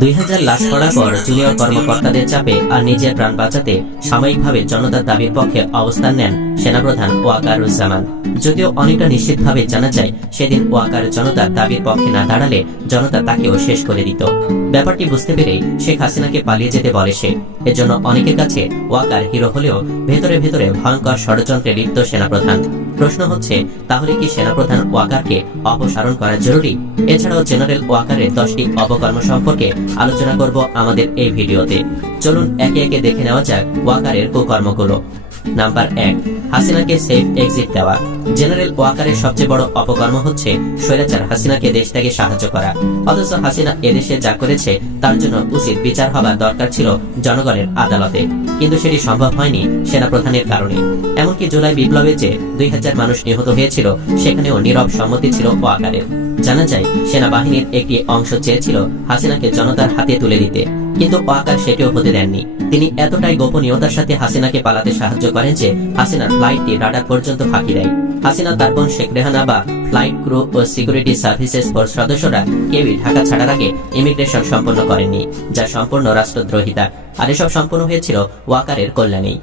2000 লাশ পড়ার পর জুনিয়র কর্মকর্তাদের চাপে আর নিজের প্রাণ বাঁচাতে সাময়িকভাবে জনতার দাবির পক্ষে অবস্থান নেন সেনাপ্রধান ওয়াকারুজ্জামান। যদিও অনেকটা নিশ্চিতভাবে জানা যায় সেদিন ওয়াকার জনতার দাবির পক্ষে না দাঁড়ালে জনতা তাকেও শেষ করে দিত। ব্যাপারটি বুঝতে পেরেই শেখ হাসিনাকে পালিয়ে যেতে বলে সে। এজন্য অনেকের কাছে ওয়াকার হিরো হলেও ভেতরে ভেতরে ভয়ঙ্কর ষড়যন্ত্রে লিপ্ত সেনাপ্রধান। প্রশ্ন হচ্ছে, তাহলে কি সেনাপ্রধান ওয়াকারকে অপসারণ করা জরুরি? এছাড়াও জেনারেল ওয়াকারের 10টি অপকর্ম সম্পর্কে আলোচনা করব আমাদের এই ভিডিওতে। চলুন একে একে দেখে নেওয়া যাক ওয়াকারের কুকর্মগুলো। নাম্বার 1, হাসিনাকে সেফ এক্সিট দেওয়া। জেনারেল ওয়াকারের সবচেয়ে বড় অপকর্ম হচ্ছে স্বৈরাচার হাসিনাকে দেশ থেকে সাহায্য করা। অথচ হাসিনা এদেশে যা করেছে তার জন্য উচিত বিচার হবার দরকার ছিল জনগণের আদালতে, কিন্তু সেটি সম্ভব হয়নি সেনাপ্রধানের কারণে। এমনকি জুলাই বিপ্লবে যে 2000 মানুষ নিহত হয়েছিল সেখানেও নীরব সম্মতি ছিল ওয়াকারের। জানা যায় সেনাবাহিনীর একটি অংশ চেয়েছিল হাসিনাকে জনতার হাতে তুলে দিতে, কিন্তু ওয়াকার সেটিও হতে দেননি। তিনি এতটাই গোপনীয়তার সাথে হাসিনাকে পালাতে সাহায্য করেন যে হাসিনার ফ্লাইটটি রাডার পর্যন্ত ফাঁকি দেয়। হাসিনা, তার বোন শেখ রেহানা বা ফ্লাইট ক্রু ও সিকিউরিটি সার্ভিসেস ফোর্স সদস্যরা কেউই ঢাকা ছাড়ার আগে ইমিগ্রেশন সম্পন্ন করেননি, যা সম্পূর্ণ রাষ্ট্রদ্রোহিতা। আর এসব সম্পন্ন হয়েছিল ওয়াকারের কল্যাণেই।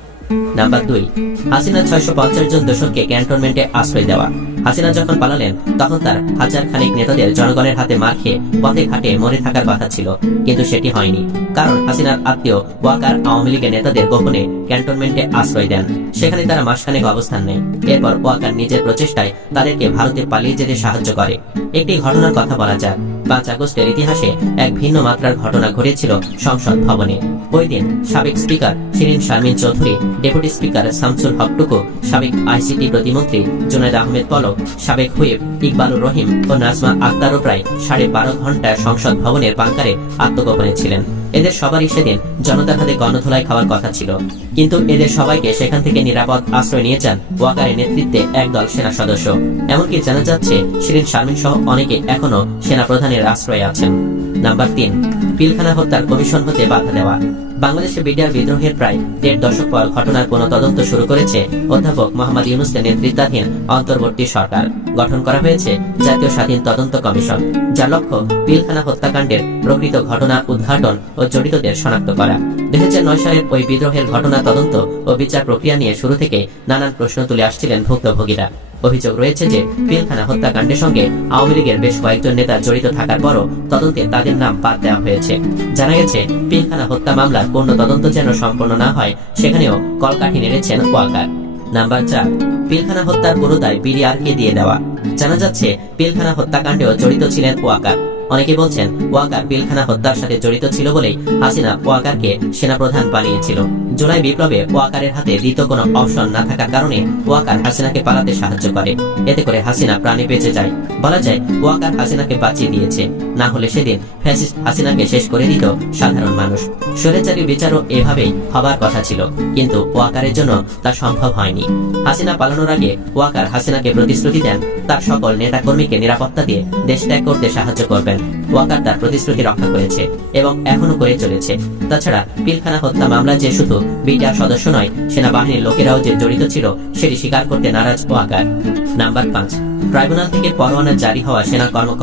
নাম্বার 2, হাসিনা 650 জন দোষরকে ক্যান্টনমেন্টে আশ্রয় দেওয়া। হাসিনা যখন পালালেন তখন তার হাজার খানিক নেতাদের জনগণের হাতে মার খেয়ে পথে ঘাটে মরে থাকার কথা ছিল, কিন্তু সেটি হয়নি। কারণ হাসিনার আত্মীয় ওয়াকার আওয়ামী লীগের নেতাদের গোপনে ক্যান্টনমেন্টে আশ্রয় দেন। সেখানে তারা মাসখানেক অবস্থান নেয়। এরপর ওয়াকার নিজের প্রচেষ্টায় তাদেরকে ভারতে পালিয়ে যেতে সাহায্য করে। একটি ঘটনার কথা বলা যাক। 5 আগস্টের ইতিহাসে এক ভিন্ন মাত্রার ঘটনা ঘটেছিল সংসদ ভবনে। ওই দিন সাবেক speaker Shirin Sharmin Chowdhury, deputy speaker Shamsul Haque Tuku, সাবেক আইসিটি প্রতিমন্ত্রী জুনায়েদ আহমেদ পলক, সাবেক হুইপ ইকবালুর রহিম ও নাজমা আক্তারও প্রায় 12.5 ঘন্টা সংসদ ভবনের বাংকারে আত্মগোপনে ছিলেন। এদের সবারই সেদিন জনতার হাতে গণধোলাই খাওয়ার কথা ছিল, কিন্তু এদের সবাইকে সেখান থেকে নিরাপদ আশ্রয় নিয়ে যান ওয়াকারের নেতৃত্বে একদল সেনা সদস্য। এমনকি জানা যাচ্ছে শিরিন শারমিন সহ অনেকে এখনো সেনা প্রধানের আশ্রয়ে আছেন। নাম্বার 3, পিলখানা হত্যার কমিশন হতে বাধা দেওয়া। বাংলাদেশে বিডিআর বিদ্রোহের প্রায় 1.5 দশক পর ঘটনার পুনঃ তদন্ত শুরু করেছে অধ্যাপক মোহাম্মদ ইউনূসের নেতৃত্বাধীন অন্তর্বর্তী সরকার। গঠন করা হয়েছে জাতীয় স্বাধীন তদন্ত কমিশন, যার লক্ষ্য পিলখানা হত্যাকাণ্ডের প্রকৃত ঘটনা উদ্ঘাটন ও জড়িতদের শনাক্ত করা। 2009 সালের ওই বিদ্রোহের ঘটনা তদন্ত ও বিচার প্রক্রিয়া নিয়ে শুরু থেকে নানান প্রশ্ন তুলে আসছিলেন ভুক্তভোগীরা। অভিযোগ রয়েছে যে পিলখানা হত্যাকাণ্ডের সঙ্গে আওয়ামী লীগের বেশ কয়েকজন নেতা জড়িত থাকার পরও তদন্তে তাদের নাম বাদ দেওয়া হয়েছে। জানা গেছে পিলখানা হত্যা মামলার পূর্ণ তদন্ত যেন সম্পন্ন না হয় সেখানেও কলকাঠি নেড়েছেন ওয়াকার। নাম্বার 4, পিলখানা হত্যার পুরো দায় বিডিআরকে দিয়ে দেওয়া। জানা যাচ্ছে পিলখানা হত্যাকাণ্ডেও জড়িত ছিলেন ওয়াকার। অনেকে বলছেন ওয়াকার পিলখানা হত্যার সাথে জড়িত ছিল বলেই হাসিনা ওয়াকারকে সেনাপ্রধান বানিয়েছিল। জুলাই বিপ্লবে ওয়াকারের হাতে দ্বিতীয় কোনো অপশন না থাকার কারণে ওয়াকার হাসিনাকে পালাতে সাহায্য করে। এতে করে হাসিনা প্রাণে বেঁচে যায়। বলা যায় ওয়াকার হাসিনাকে বাঁচিয়ে দিয়েছে, না হলে সেদিন ফ্যাসিস্ট হাসিনাকে শেষ করে দিত সাধারণ মানুষ। স্বৈরাচারী বিচারও এভাবেই হবার কথা ছিল, কিন্তু ওয়াকারের জন্য তা সম্ভব হয়নি। হাসিনা পালানোর আগে ওয়াকার হাসিনাকে প্রতিশ্রুতি দেন তার সকল নেতাকর্মীকে নিরাপত্তা দিয়ে দেশ ত্যাগ করতে সাহায্য করবেন। ওয়াকার তার প্রতিশ্রুতি রক্ষা করেছে এবং এখনো করে চলেছে। তাছাড়া পিলখানা হত্যা মামলা যে শুধু বিডিআর সদস্য নয়, সেনাবাহিনীর লোকেরাও যে জড়িত ছিল সেটি স্বীকার করতে নারাজ ওয়াকার। নাম্বার 5, ট্রাইব্যুনাল থেকে পরোয়ানা জারি হওয়া সেনা কর্মকর্তা